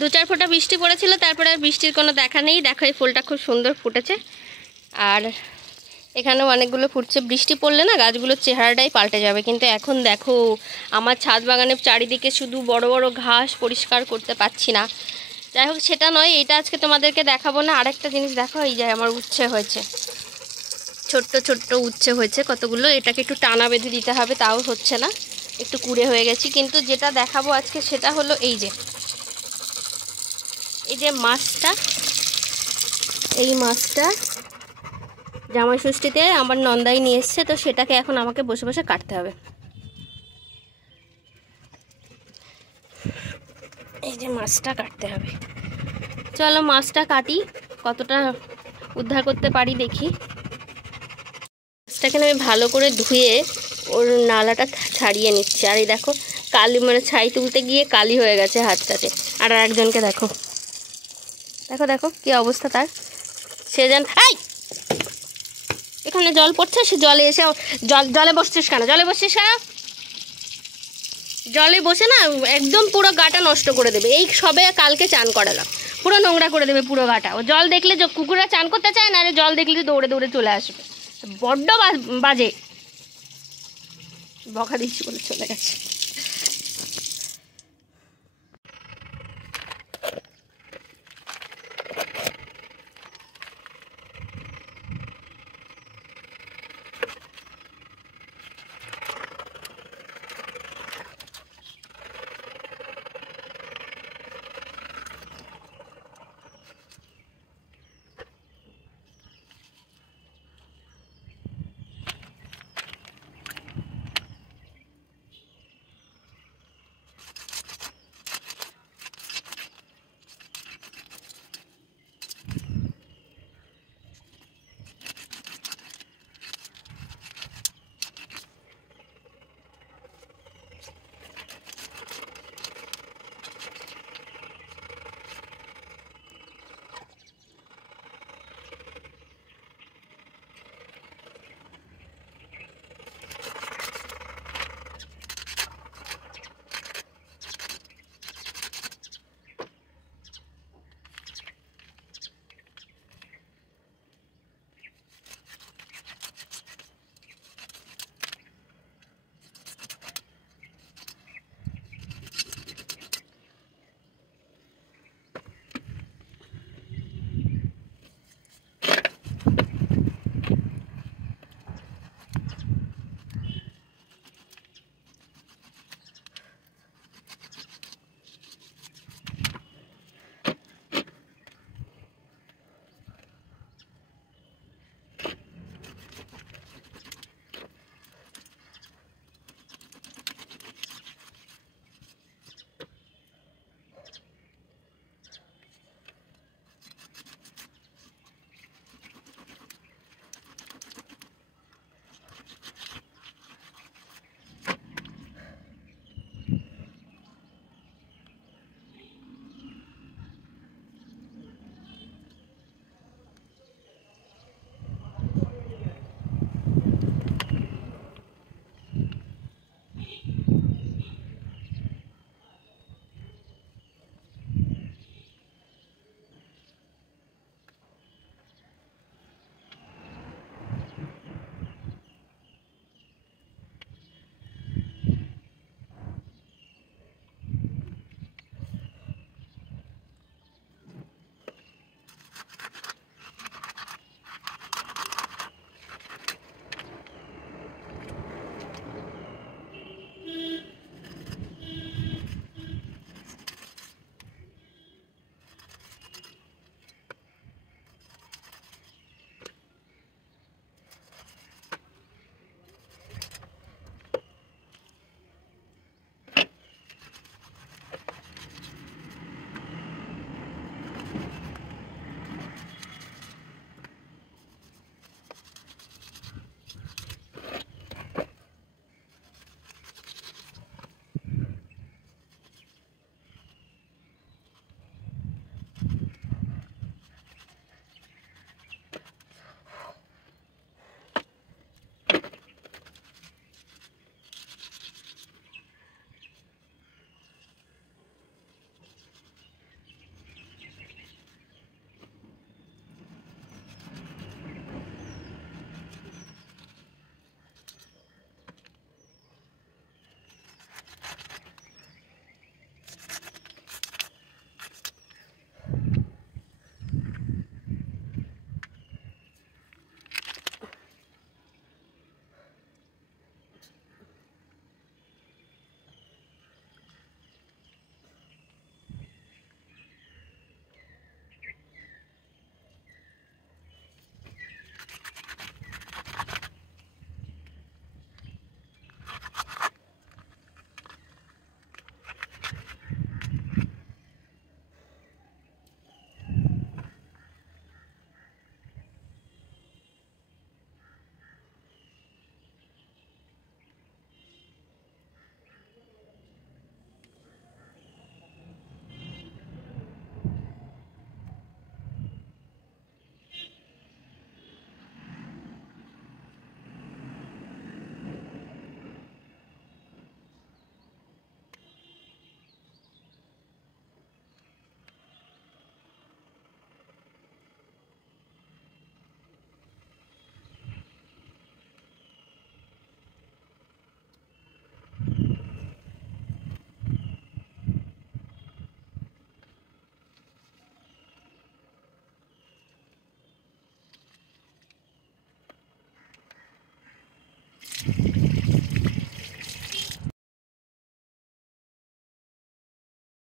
2-4 ফোঁটা বৃষ্টি পড়েছিল, তারপরে আর বৃষ্টির কোনো দেখা নেই। দেখো এই ফুলটা খুব সুন্দর ফুটেছে, আর এখানেও অনেকগুলো ফুটছে। বৃষ্টি পড়লে না গাছগুলোর চেহারাটাই পাল্টে যাবে। কিন্তু এখন দেখো আমার ছাদ বাগানের চারিদিকে শুধু বড় বড় ঘাস, পরিষ্কার করতে পারছি না। যাই হোক, সেটা নয়, এটা আজকে তোমাদেরকে দেখাবো না। আরেকটা জিনিস দেখো, এই যে আমার উচ্ছে হয়েছে, ছোট্ট ছোট্ট উচ্ছে হয়েছে কতগুলো। এটাকে একটু টানা বেঁধে দিতে হবে, তাও হচ্ছে না, একটু কুড়ে হয়ে গেছি। কিন্তু যেটা দেখাবো আজকে সেটা হলো এই যে মাছটা, এই মাছটা জামাই ষষ্ঠীতে আমার নন্দাই নিয়ে এসছে, তো সেটাকে এখন আমাকে বসে বসে কাটতে হবে। এই যে মাছটা কাটতে হবে, চলো মাছটা কাটি, কতটা উদ্ধার করতে পারি দেখি। মাছটাকে আমি ভালো করে ধুয়ে ওর নালাটা ছাড়িয়ে নিচ্ছি। আর এই দেখো কালি, মানে ছাই তুলতে গিয়ে কালি হয়ে গেছে হাতটাতে। আর একজনকে দেখো, দেখো দেখো কি অবস্থা তার। সে যেন এখানে জল পড়ছে, সে জলে এসে জলে বসছিস কেন, জলে বসছিস কেন? জলে বসে না একদম পুরো গাটা নষ্ট করে দেবে। এই সবে কালকে চান করালাম, পুরো নোংরা করে দেবে পুরো গাটা। ও জল দেখলে কুকুররা চান করতে চায় না, আরে জল দেখলে দৌড়ে দৌড়ে চলে আসবে। বড্ড বাজে, বকা দিচ্ছি বলে চলে গেছে।